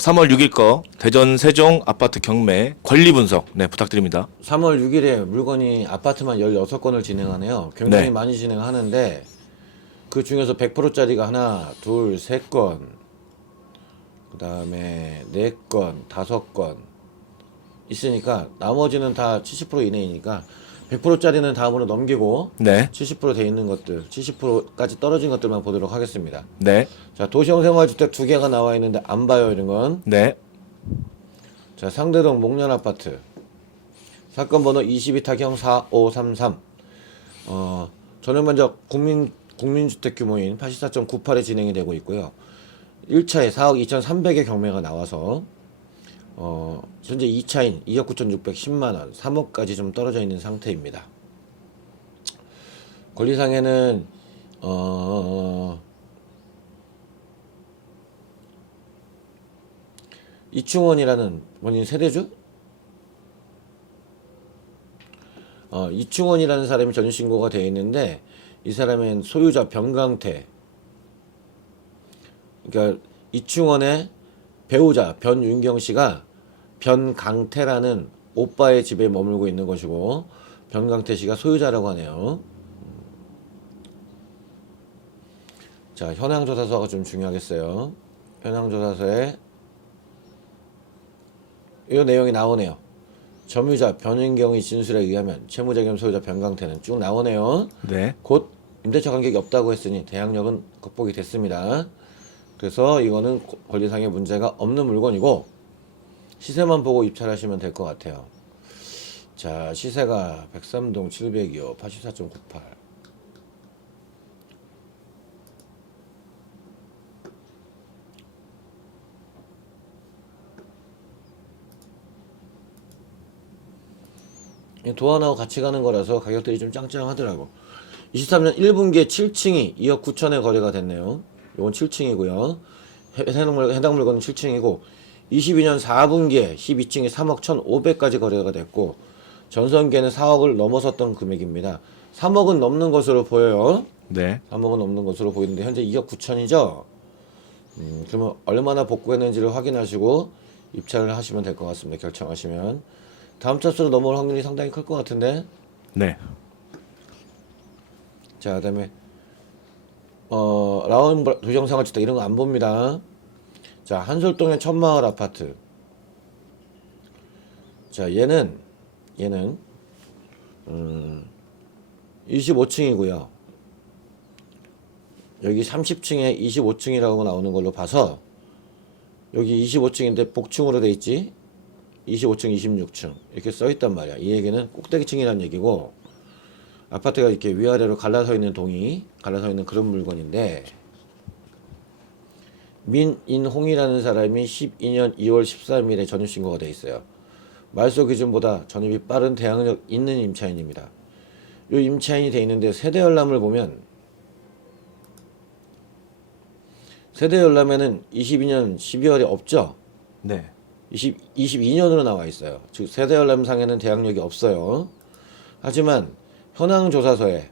3월 6일 거 대전 세종 아파트 경매 권리 분석 네 부탁드립니다. 3월 6일에 물건이 아파트만 16건을 진행하네요. 굉장히 네. 많이 진행하는데 그 중에서 100%짜리가 하나, 둘, 세 건, 그 다음에 네 건, 다섯 건 있으니까 나머지는 다 70% 이내이니까 100%짜리는 다음으로 넘기고 네, 70%돼 있는 것들, 70%까지 떨어진 것들만 보도록 하겠습니다. 네, 자, 도시형 생활주택 두 개가 나와 있는데 안 봐요, 이런 건. 네, 자, 상대동 목련 아파트. 사건 번호 22타경 4533. 어, 전용 면적 국민 국민주택 규모인 84.98에 진행이 되고 있고요. 1차에 4억 2,300의 경매가 나와서 어, 현재 2차인 2억 9,610만 원, 3억까지 좀 떨어져 있는 상태입니다. 권리상에는 어, 이충원이라는 본인 세대주? 어, 이충원이라는 사람이 전신고가 되어 있는데 이 사람은 소유자 변강태 그러니까 이충원의 배우자 변윤경 씨가 변강태라는 오빠의 집에 머물고 있는 것이고 변강태 씨가 소유자라고 하네요. 자 현황 조사서가 좀 중요하겠어요. 현황 조사서에 이 내용이 나오네요. 점유자 변윤경의 진술에 의하면 채무자 겸 소유자 변강태는 쭉 나오네요. 네, 곧 임대차 간격이 없다고 했으니 대항력은 극복이 됐습니다. 그래서 이거는 고- 권리상의 문제가 없는 물건이고 시세만 보고 입찰하시면 될 것 같아요. 자 시세가 103동 700이요 84.98이 도안하고 같이 가는 거라서 가격들이 좀 짱짱하더라고. 23년 1분기에 7층이 2억 9천에 거래가 됐네요. 이건 7층이고요. 해당, 물, 해당 물건은 7층이고 22년 4분기에 12층이 3억 1,500까지 거래가 됐고 전성기에는 4억을 넘어섰던 금액입니다. 3억은 넘는 것으로 보여요. 네, 3억은 넘는 것으로 보이는데 현재 2억 9천이죠. 음, 그러면 얼마나 복구했는지를 확인하시고 입찰을 하시면 될 것 같습니다. 결정하시면 다음 차수로 넘어올 확률이 상당히 클 것 같은데 네, 자, 그다음에 어 라운 도시생활주택 이런 거 안 봅니다. 자, 한솔동의 천마을 아파트. 자, 얘는 얘는 음 25층이고요. 여기 30층에 25층이라고 나오는 걸로 봐서 여기 25층인데 복층으로 돼 있지. 25층, 26층 이렇게 써 있단 말이야. 이 얘기는 꼭대기층이라는 얘기고 아파트가 이렇게 위아래로 갈라서 있는 동이 갈라서 있는 그런 물건인데 민인홍이라는 사람이 12년 2월 13일에 전입 신고가 돼 있어요. 말소 기준보다 전입이 빠른 대항력 있는 임차인입니다. 요 임차인이 돼 있는데 세대 열람을 보면 세대 열람에는 22년 12월에 없죠. 네, 20, 22년으로 나와 있어요. 즉 세대 열람상에는 대항력이 없어요. 하지만 현황 조사서에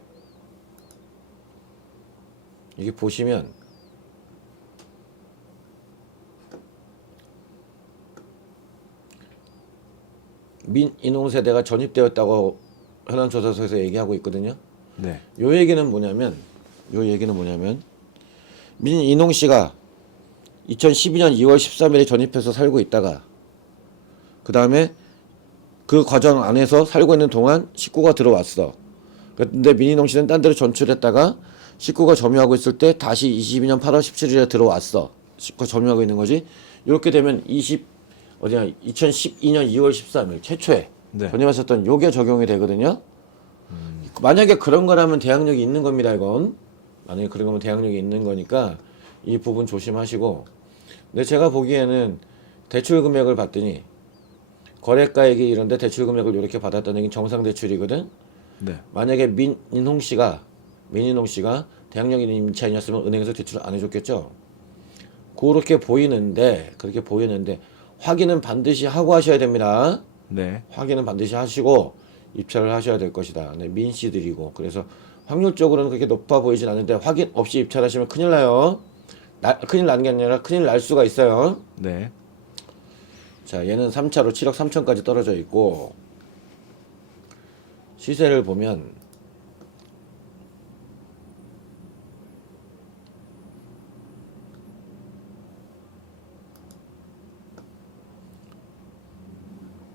여기 보시면 민인홍 세대가 전입되었다고 현황 조사서에서 얘기하고 있거든요. 네, 요 얘기는 뭐냐면 요 얘기는 뭐냐면 민인홍 씨가 2012년 2월 13일에 전입해서 살고 있다가 그 다음에 그 과정 안에서 살고 있는 동안 식구가 들어왔어. 근데 민인홍 씨는 딴 데로 전출했다가 식구가 점유하고 있을 때 다시 22년 8월 17일에 들어왔어. 식구가 점유하고 있는 거지. 이렇게 되면 20 어디야 2012년 2월 13일 최초에 네. 전입하셨던 요게 적용이 되거든요. 만약에 그런 거라면 대항력이 있는 겁니다, 이건. 만약에 그런 거면 대항력이 있는 거니까 이 부분 조심하시고. 근데 제가 보기에는 대출 금액을 봤더니 거래가액이 이런데 대출 금액을 이렇게 받았다는 게 정상 대출이거든. 네, 만약에 민인홍 씨가 민인홍 씨가 대항력 있는 임차인이었으면 은행에서 대출을 안 해줬겠죠. 그렇게 보이는데 그렇게 보이는데 확인은 반드시 하고 하셔야 됩니다. 네, 확인은 반드시 하시고 입찰을 하셔야 될 것이다. 네, 민 씨들이고 그래서 확률적으로는 그렇게 높아 보이진 않는데 확인 없이 입찰하시면 큰일 나요. 나, 큰일 나는 게 아니라 큰일 날 수가 있어요. 네, 자, 얘는 3차로 7억 3천까지 떨어져 있고 시세를 보면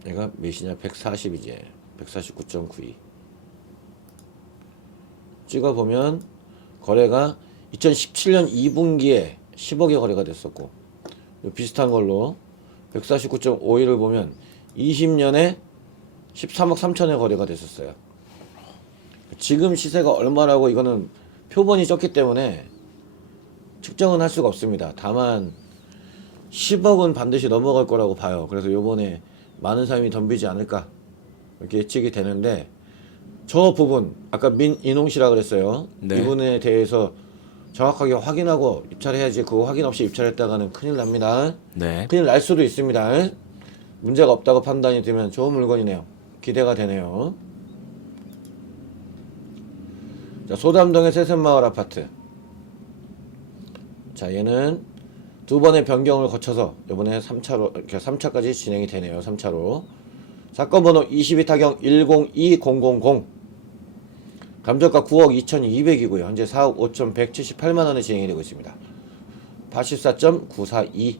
얘가 몇이냐? 140이지. 149.92. 찍어 보면 거래가 2017년 2분기에 10억의 거래가 됐었고 요 비슷한 걸로 149.51을 보면 20년에 13억 3천의 거래가 됐었어요. 지금 시세가 얼마라고 이거는 표본이 적기 때문에 측정은 할 수가 없습니다. 다만 10억은 반드시 넘어갈 거라고 봐요. 그래서 요번에 많은 사람이 덤비지 않을까 이렇게 예측이 되는데 저 부분 아까 민인홍 씨라 그랬어요. 네. 이분에 대해서 정확하게 확인하고 입찰해야지 그거 확인 없이 입찰했다가는 큰일 납니다. 네. 큰일 날 수도 있습니다. 문제가 없다고 판단이 되면 좋은 물건이네요. 기대가 되네요. 자, 소담동의 세센마을 아파트. 자, 얘는 두 번의 변경을 거쳐서 이번에 3차로 이렇게 3차까지 진행이 되네요. 3차로. 사건 번호 22 타경 102000 감정가 9억 2200이고요. 현재 4억 5178만 원에 진행이 되고 있습니다. 84.942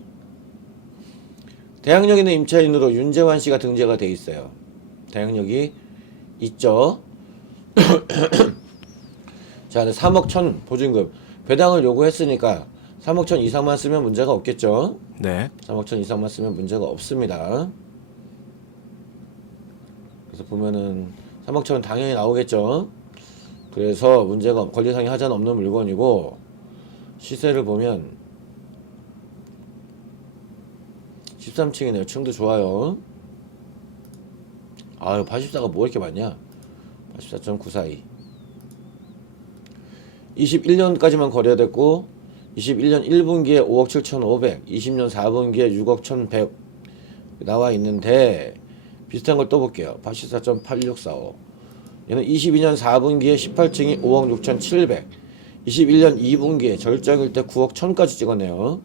대항력있는 임차인으로 윤재환 씨가 등재가 돼 있어요. 대항력이 있죠. 자, 3억 천 보증금 배당을 요구했으니까 3억 천 이상만 쓰면 문제가 없겠죠. 네. 3억 천 이상만 쓰면 문제가 없습니다. 그래서 보면은 3억 천은 당연히 나오겠죠. 그래서 문제가 권리상의 하자는 없는 물건이고 시세를 보면 13층이네요. 층도 좋아요. 아유, 84가 뭐 이렇게 많냐? 84.942. 21년까지만 거래됐고 21년 1분기에 5억 7,500, 20년 4분기에 6억 1,100 나와 있는데 비슷한 걸 또 볼게요. 84.8645. 얘는 22년 4분기에 18층이 5억 6,700, 21년 2분기에 절정일 때 9억 1,000까지 찍었네요.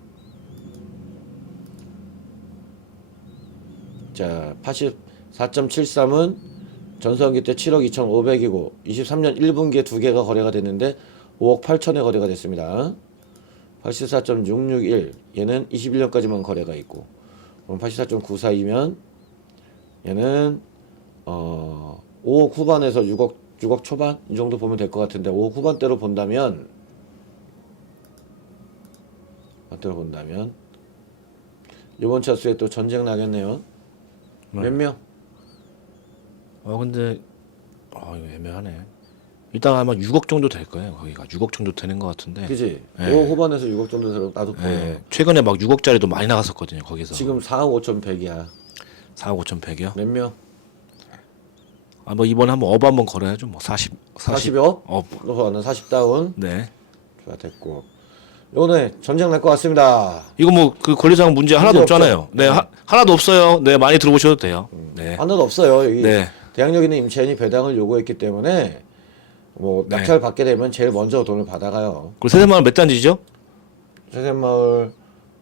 자, 84.73은 전성기 때 7억 2,500이고 23년 1분기에 두 개가 거래가 됐는데 5억 8천에 거래가 됐습니다. 84.661 얘는 21년까지만 거래가 있고 그럼 84.94이면 얘는 어 5억 후반에서 6억 6억 초반 이 정도 보면 될 것 같은데 5억 후반대로 본다면 반대로 본다면 이번 차수에 또 전쟁 나겠네요. 몇 명? 어 근데 아 이거 애매하네. 일단 아마 6억 정도 될 거예요. 거기가 6억 정도 되는 것 같은데. 그지? 네. 5억 후반에서 6억 정도 되고 나도 보여. 네. 최근에 막 6억짜리도 많이 나갔었거든요. 거기서. 지금 4억 5천 100이야. 4억 5천 100이요. 몇 명? 아 뭐 이번에 한번 업 한번 걸어야죠. 뭐 40, 40. 40여? 업. 너는 40 다운. 네. 좋아 됐고. 요번에 전쟁 날 것 같습니다. 이거 뭐 그 권리상 문제 하나도 문제 없잖아요. 없죠. 네, 하, 하나도 없어요. 네, 많이 들어보셔도 돼요. 네. 하나도 없어요. 여기 네. 대항력 있는 임차인이 배당을 요구했기 때문에 뭐 네. 낙찰 받게 되면 제일 먼저 돈을 받아가요. 그리고 세대마을 몇 단지죠? 세샘마을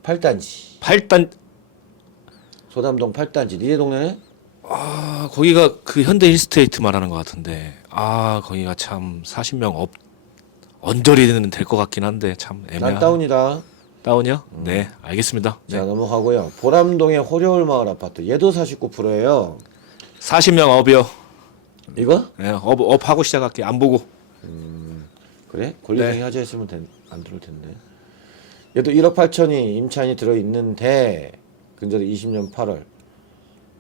8단지, 8단. 소담동 8단지. 니네 동네네? 아, 거기가 그 현대 힐스테이트 말하는 것 같은데. 아, 거기가 참 40명 업 언저리는 될 것 같긴 한데 참 난 애매한. 다운이다. 다운이요? 네, 알겠습니다. 자 넘어가고요. 보람동의 호려울 마을 아파트. 얘도 49%예요. 40명 업이요. 이거? 네, 업, 업 하고 시작할게. 안 보고. 그래? 권리상이 네. 하자했으면 된- 안 들어올 텐데. 얘도 1억 8천이 임차인이 들어 있는데 근저에 20년 8월.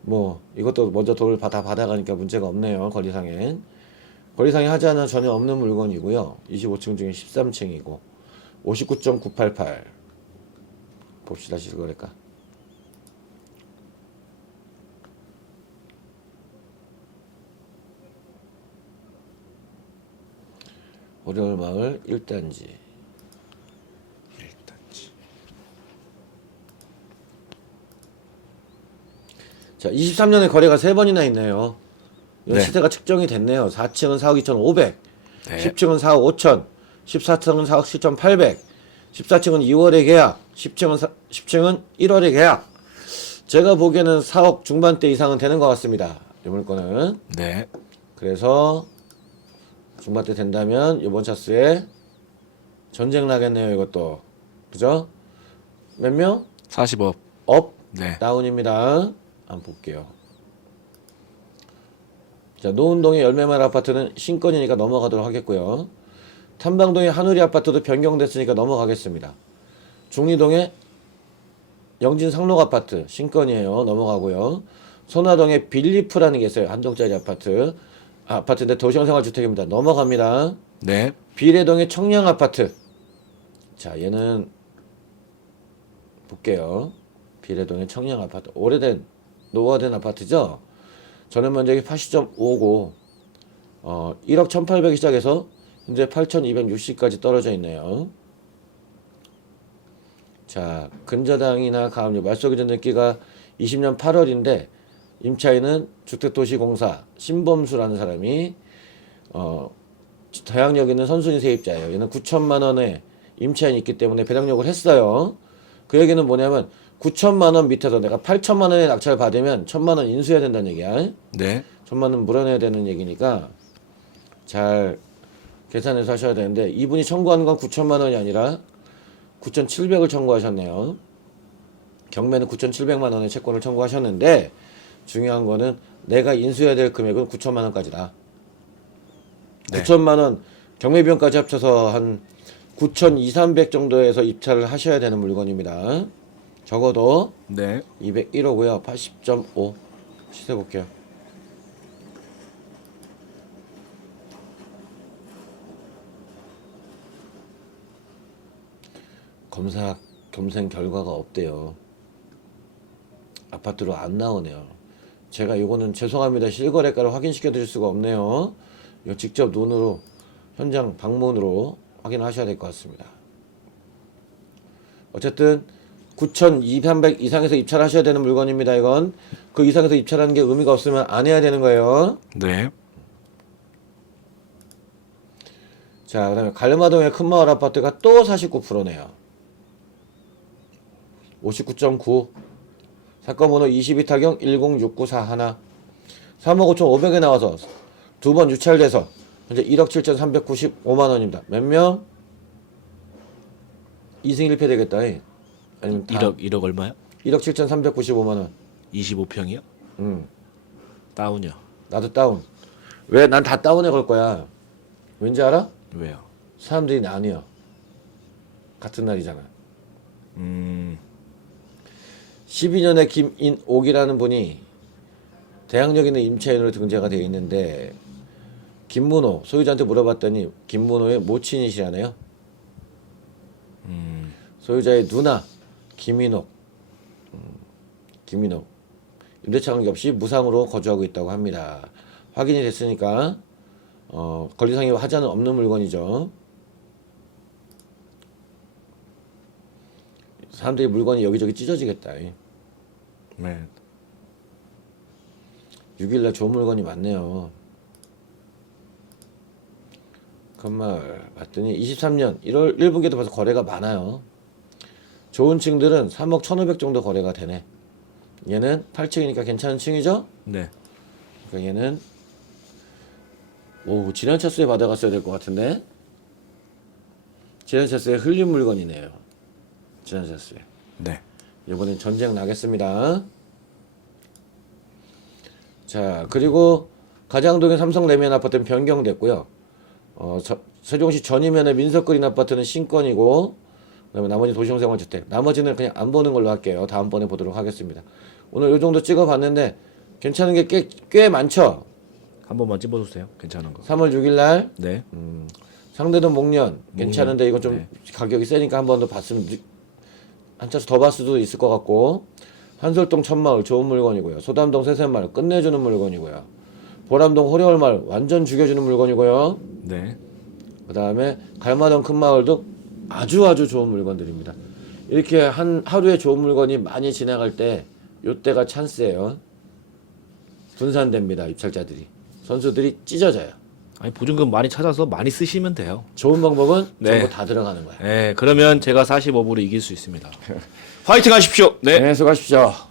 뭐 이것도 먼저 돈을 받아 받아가니까 문제가 없네요. 권리상엔. 권리상이 하자는 전혀 없는 물건이고요. 25층 중에 13층이고 59.988. 봅시다 실거래가. 월요일 마을 1단지. 자, 23년에 거래가 세 번이나 있네요. 이건 네. 시세가 측정이 됐네요. 4층은 4억 2,500, 네. 10층은 4억 5천, 14층은 4억 7,800, 14층은 2월에 계약, 10층은 10층은 1월에 계약. 제가 보기에는 4억 중반대 이상은 되는 것 같습니다. 이 물건은. 네. 그래서 중반대 된다면 이번 차수에 전쟁 나겠네요. 이것도 그죠? 몇 명? 40억. 업 네. 다운입니다. 한번 볼게요. 자, 노은동의 열매말 아파트는 신건이니까 넘어가도록 하겠고요. 탐방동의 한우리 아파트도 변경됐으니까 넘어가겠습니다. 중리동의 영진 상록 아파트 신건이에요. 넘어가고요. 선화동의 빌리프라는 게 있어요. 한동짜리 아파트. 아, 아파트인데 도시형생활 주택입니다. 넘어갑니다. 네. 비례동의 청량 아파트. 자, 얘는 볼게요. 비례동의 청량 아파트. 오래된 노후화된 아파트죠. 전원 면적이 80.5고 어 1억 1,800이 시작해서 현재 8,260까지 떨어져 있네요. 자, 근저당이나 가압류 말소기 전 늦기가 20년 8월인데 임차인은 주택도시공사 신범수라는 사람이 어 다양역 있는 선순위 세입자예요. 얘는 9천만 원의 임차인이 있기 때문에 배당력을 했어요. 그 얘기는 뭐냐면 9천만 원 밑에서 내가 8천만 원의 낙찰을 받으면 천만 원 인수해야 된다는 얘기야. 네. 천만 원 물어내야 되는 얘기니까 잘 계산해서 하셔야 되는데 이분이 청구하는 건 9천만 원이 아니라 9,700을 청구하셨네요. 경매는 9,700만 원의 채권을 청구하셨는데 중요한 거는 내가 인수해야 될 금액은 9천만 원까지다. 네. 9천만 원 경매 비용까지 합쳐서 한 9,200, 300 정도에서 입찰을 하셔야 되는 물건입니다. 적어도 네. 201호고요. 80.5 시세 볼게요. 검사 검색 결과가 없대요. 아파트로 안 나오네요. 제가 이거는 죄송합니다. 실거래가를 확인시켜 드릴 수가 없네요. 직접 눈으로 현장 방문으로 확인하셔야 될 것 같습니다. 어쨌든 9,200 이상에서 입찰하셔야 되는 물건입니다. 이건 그 이상에서 입찰하는 게 의미가 없으면 안 해야 되는 거예요. 네. 자, 그다음에 갈마동의 큰 마을 아파트가 또 49%네요. 59.9 사건 번호 22타경 106941 3억 5,500에 나와서 두 번 유찰돼서 현재 1억 7,395만 원입니다. 몇 명? 2승 1패 되겠다. 이. 아니면 다 1억 1억 얼마요? 1억 7,395만 원. 25평이요? 음. 다운이요. 나도 다운. 왜? 난 다 다운해 걸 거야. 왠지 알아? 왜요? 사람들이 나뉘어. 같은 날이잖아. 음. 12년에 김인옥이라는 분이 대학역 있는 임차인으로 등재가 되어 있는데 김문호 소유자한테 물어봤더니 김문호의 모친이시라네요. 소유자의 누나 김인옥, 음, 김인옥 임대차 관계 없이 무상으로 거주하고 있다고 합니다. 확인이 됐으니까 어, 권리상의 하자는 없는 물건이죠. 사람들이 물건이 여기저기 찢어지겠다. 이. 네. 6일날 좋은 물건이 많네요. 건말 봤더니 23년 1월 1분기에도 벌써 거래가 많아요. 좋은 층들은 3억 1,500 정도 거래가 되네. 얘는 8층이니까 괜찮은 층이죠? 네. 그러니까 얘는 오 지난 차수에 받아갔어야 될 것 같은데 지난 차수에 흘린 물건이네요. 지난 차수에. 네. 이번엔 전쟁 나겠습니다. 자, 그리고 가장동의 삼성 레미안 아파트는 변경됐고요. 어, 저- 세종시 전이면의 민석그린 아파트는 신건이고, 그다음에 나머지 도시형생활 주택. 나머지는 그냥 안 보는 걸로 할게요. 다음번에 보도록 하겠습니다. 오늘 이 정도 찍어 봤는데 괜찮은 게 꽤 꽤 많죠. 한 번만 찝어 주세요. 괜찮은 거. 3월 6일 날 네. 상대동 목련 괜찮은데 이건 좀 네. 가격이 세니까 한 번 더 봤으면 늦- 한 차수 더 봤을 수도 있을 것 같고 한솔동 천마을 좋은 물건이고요. 소담동 세세마을 끝내주는 물건이고요. 보람동 호려울마을 완전 죽여주는 물건이고요. 네. 그 다음에 갈마동 큰마을도 아주 아주 좋은 물건들입니다. 이렇게 한 하루에 좋은 물건이 많이 지나갈 때 요때가 찬스예요. 분산됩니다 입찰자들이. 선수들이 찢어져요 아니 보증금 많이 찾아서 많이 쓰시면 돼요. 좋은 방법은 네. 전부 다 들어가는 거야 네. 그러면 제가 45부로 이길 수 있습니다. 화이팅 하십시오. 네. 네 수고하십시오